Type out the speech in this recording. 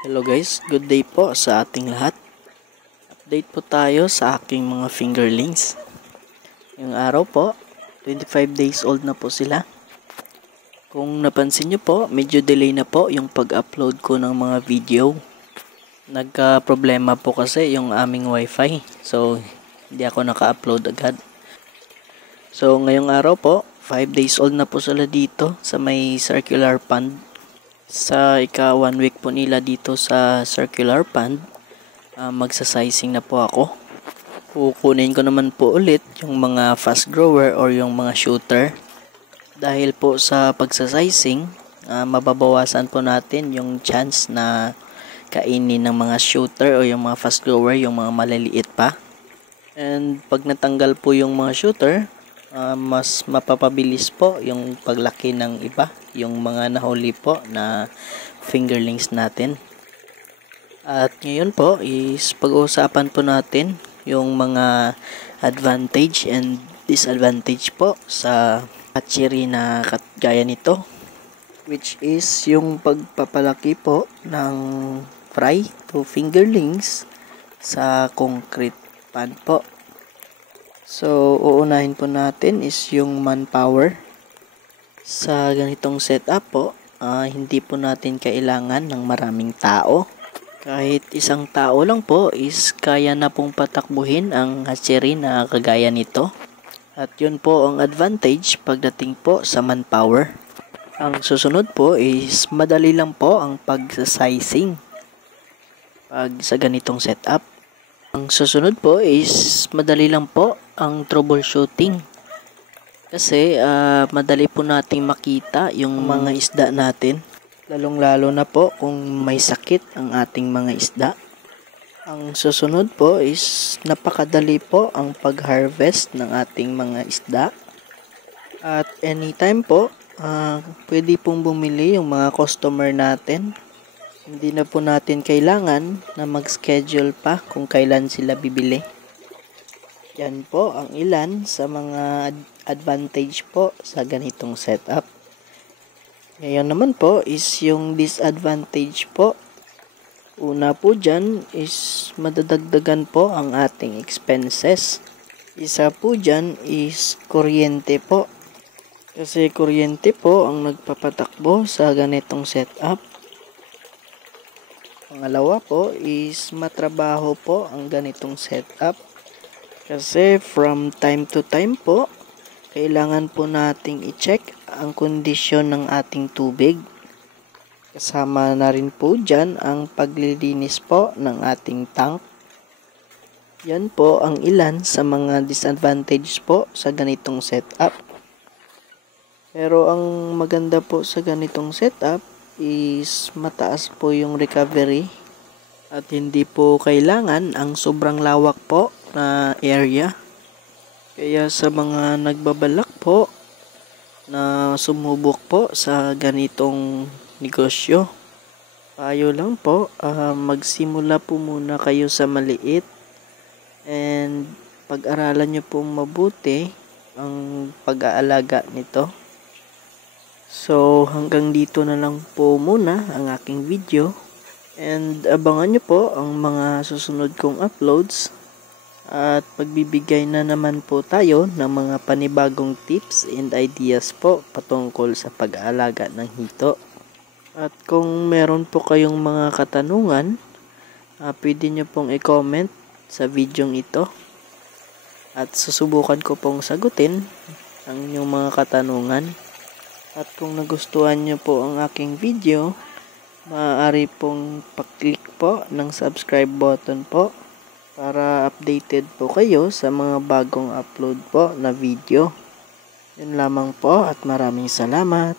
Hello guys, good day po sa ating lahat. Update po tayo sa aking mga fingerlings. Yung araw po, 25 days old na po sila. Kung napansin nyo po, medyo delay na po yung pag-upload ko ng mga video. Nagka-problema po kasi yung aming wifi. So, hindi ako naka-upload agad. So, ngayong araw po, 5 days old na po sila dito sa may circular pond. Sa ika 1 week po nila dito sa circular pond, magsasizing na po ako. Kukunin ko naman po ulit yung mga fast grower or yung mga shooter. Dahil po sa pagsasizing, mababawasan po natin yung chance na kainin ng mga shooter o yung mga fast grower, yung mga maliliit pa. And pag natanggal po yung mga shooter, mas mapapabilis po yung paglaki ng iba, yung mga nahuli po na fingerlings natin. At ngayon po is pag-uusapan po natin yung mga advantage and disadvantage po sa hatchery na gaya nito, which is yung pagpapalaki po ng fry to fingerlings sa concrete pond po. So, uunahin po natin is yung manpower. Sa ganitong setup po, hindi po natin kailangan ng maraming tao. Kahit isang tao lang po is kaya na pong patakbuhin ang hatchery na kagaya nito. At yun po ang advantage pagdating po sa manpower. Ang susunod po is madali lang po ang pag-sizing pag sa ganitong setup. Ang susunod po is madali lang po ang troubleshooting. Kasi madali po nating makita yung mga isda natin. Lalong-lalo na po kung may sakit ang ating mga isda. Ang susunod po is napakadali po ang pag-harvest ng ating mga isda. At anytime po, pwede pong bumili yung mga customer natin. Hindi na po natin kailangan na mag-schedule pa kung kailan sila bibili. Yan po ang ilan sa mga advantage po sa ganitong setup. Ngayon naman po is yung disadvantage po. Una po dyan is madadagdagan po ang ating expenses. Isa po dyan is kuryente po. Kasi kuryente po ang nagpapatakbo sa ganitong setup. Pangalawa po is matrabaho po ang ganitong setup. Kasi from time to time po, kailangan po nating i-check ang kondisyon ng ating tubig. Kasama na rin po dyan ang paglilinis po ng ating tank. Yan po ang ilan sa mga disadvantage po sa ganitong setup. Pero ang maganda po sa ganitong setup is mataas po yung recovery at hindi po kailangan ang sobrang lawak po na area. Kaya sa mga nagbabalak po na sumubok po sa ganitong negosyo, payo lang po, magsimula po muna kayo sa maliit and pag-aralan nyo po mabuti ang pag-aalaga nito. So, hanggang dito na lang po muna ang aking video. And abangan nyo po ang mga susunod kong uploads. At pagbibigay na naman po tayo ng mga panibagong tips and ideas po patungkol sa pag-aalaga ng hito. At kung meron po kayong mga katanungan, pwede nyo pong i-comment sa video ito. At susubukan ko pong sagutin ang inyong mga katanungan. At kung nagustuhan nyo po ang aking video, maaari pong paklik po ng subscribe button po para updated po kayo sa mga bagong upload po na video. Yun lamang po at maraming salamat.